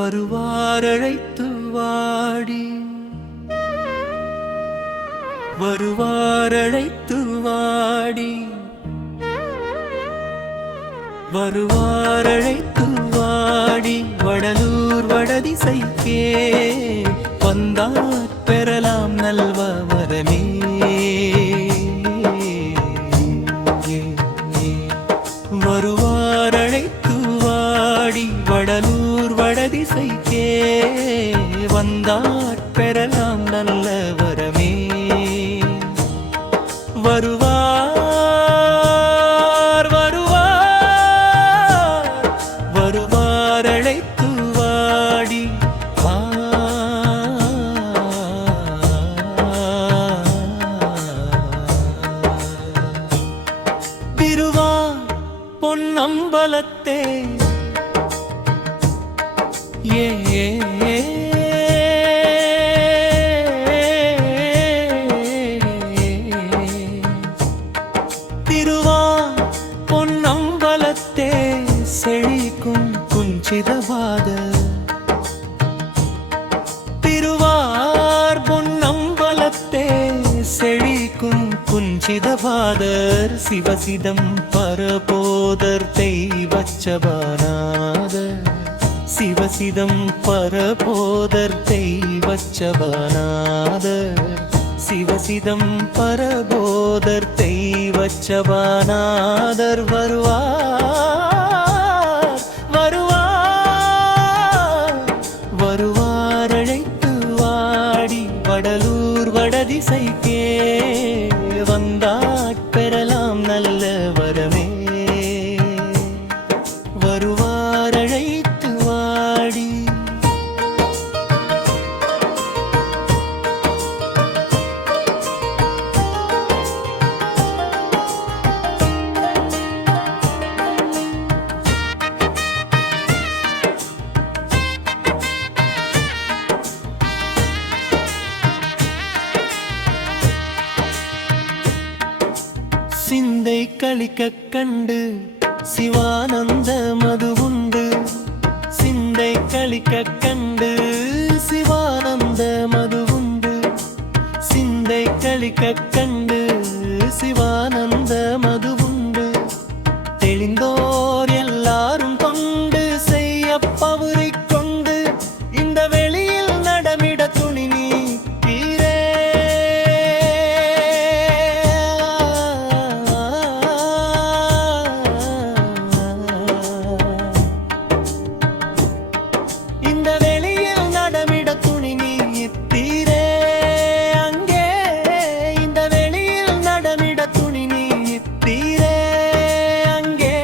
வருவாரழைத்து வாடி வருவாரழைத்து வாடி வருவாரழைத்து வாடி வடலூர் வடதிசைக்கே வந்தாற் பெறலாம் நல்வரமே வருவாரழைத்து வாடி வடலூர் வடதிசைக்கே வந்தாற் பெறலாம் நல்ல வரமே வருவார் வருவார் வருவாரழைத்து வாடி திருவார் பொன்னம்பலத்தே திருவார் பொன்னம்பலத்தே செழிக்கும் குஞ்சிதவாத திருவார் பொன்னம்பலத்தே செழிக்கும் குஞ்சிதவாதர் சிவசிதம் பரபோதர் தெய்வச்சபானாதர் சிவசிதம் பரபோதர் தெய்வச்சபானாதர் சிவசிதம் பரபோதர் தெய்வச்சபானாதர் வருவார் வருவார் வருவாரழைத்து வாடி வடலூர் வடதிசைக்கே வந்தாற் பெறலாம் நல்ல வரமே வருவாரழைத்து வாடி சிந்தை களிக்க கண்டு சிவானந்த மது உண்டு சிந்தை களிக்க கண்டு சிவானந்த மது உண்டு சிந்தை களிக்க கண்டு சிவானந்த மது உண்டு தெளிந்தோர் எல்லாரும் கொண்டு செய்ய பவுரிக் கொண்டு இந்த வெளியில் நடமிட துணி நீ தீரே இந்த வெளியில் நடமிட துணி நீ தீரே அங்கே இந்த வெளியில் நடமிட துணி நீ தீரே அங்கே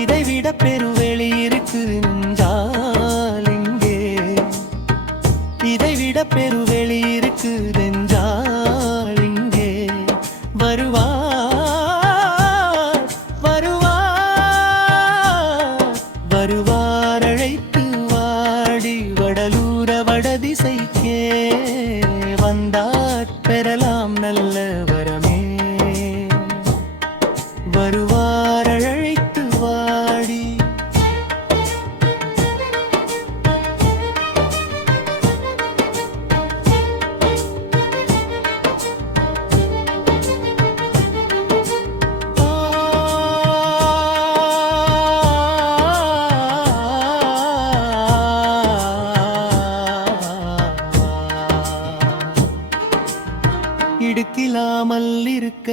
இதைவிட பெருவெளி இருக்கு நெஞ்சால் இங்கே இதைவிட பெருவெளி இருக்கு நெஞ்சால் இங்கே வருவார் வருவார் வருவாரழைத்து வாடி வடலூர வடதிசைக்கே வந்தாற் பெறலாம் நல்ல வரமே வருவாரழைத்து வாடி இடுக்கிலாமல் இருக்க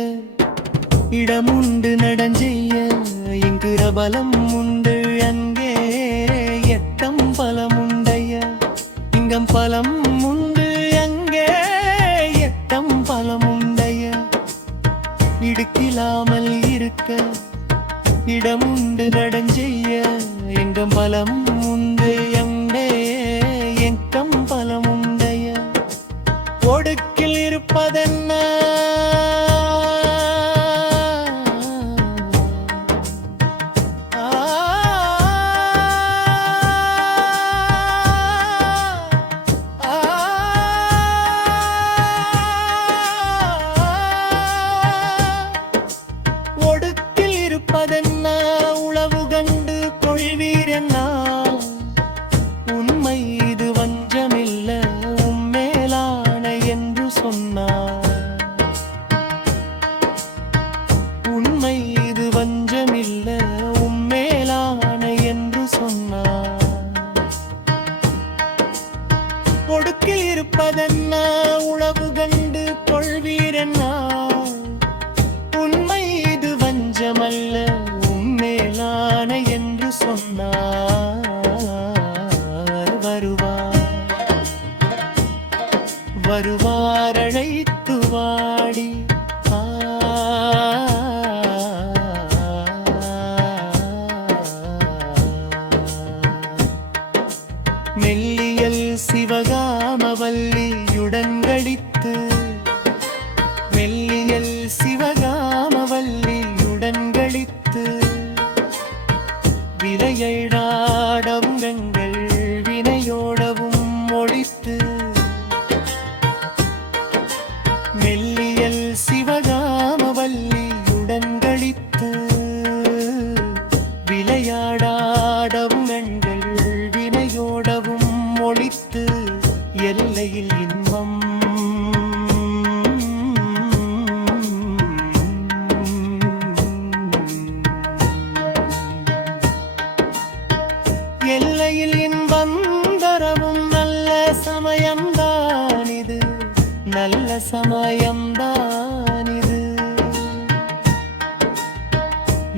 இடமுண்டு நடஞ்செய்ய இங்கு ரபலம் உண்டு அங்கே எட்டம் பலமுண்டைய இங்கம் பலம் உண்டு அங்கே எட்டம் பலமுண்டைய இடுக்கிலாமல் இருக்க இடமுண்டு நடஞ்செய்ய எங்கம் பலம் உண்டு அங்கே எங்கம் பலமுண்டைய ஒடுக்கில் இருப்பதென்ன இருப்பதென்ன உளவு கண்டு கொள்வீரென்னா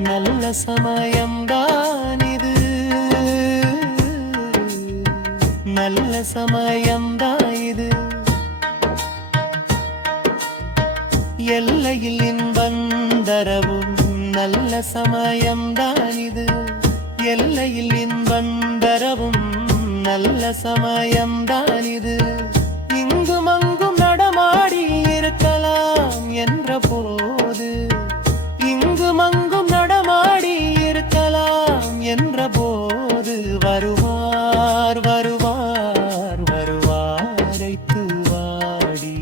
நல்ல சமயம்தான் இது, நல்ல சமயம்தான் இது. எல்லையில் இன்பந்தரவும் நல்ல சமயம்தான் இது. எல்லையில் இன்பந்தரவும் நல்ல சமயம்தான் இது. இங்கும் அங்கும் நடமாடி இருக்கலாம் என்ற போது, இங்கும் அங்கும் நடமாடி இருக்கலாம் என்ற போது, வருவார் வருவார் வருவாரைத்து வாடி.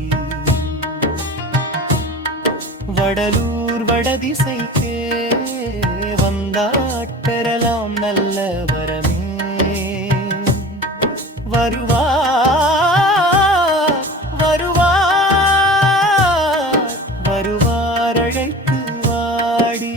வடலூர் வடதிசைக்கே வந்தாட்பெறலாம் நல்ல வரமே. வருவார் வருவார் வருவார் அழைத்து வாடி.